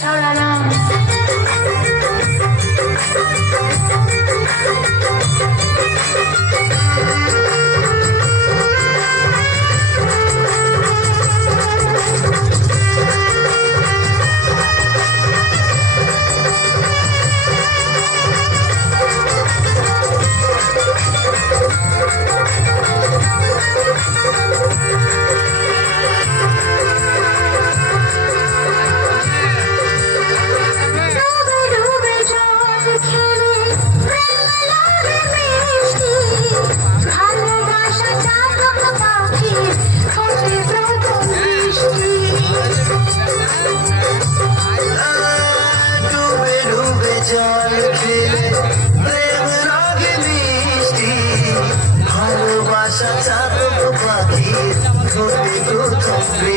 ছড়ালাম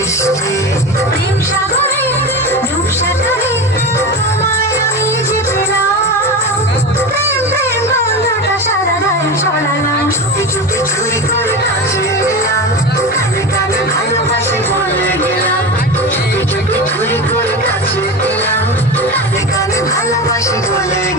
প্রেম সাগরে ডুব সাগরে তোমায় আমি যে পেলাম প্রেম প্রেম গন্ধটা সারা গায়ে ছড়ালাম চুপি চুপি চুরি করে কাছে গেলাম কানে কানে ভালোবাসি বলে গেলাম চুপি চুপি চুরি করে কাছে গেলাম কানে কানে ভালোবাসি বলে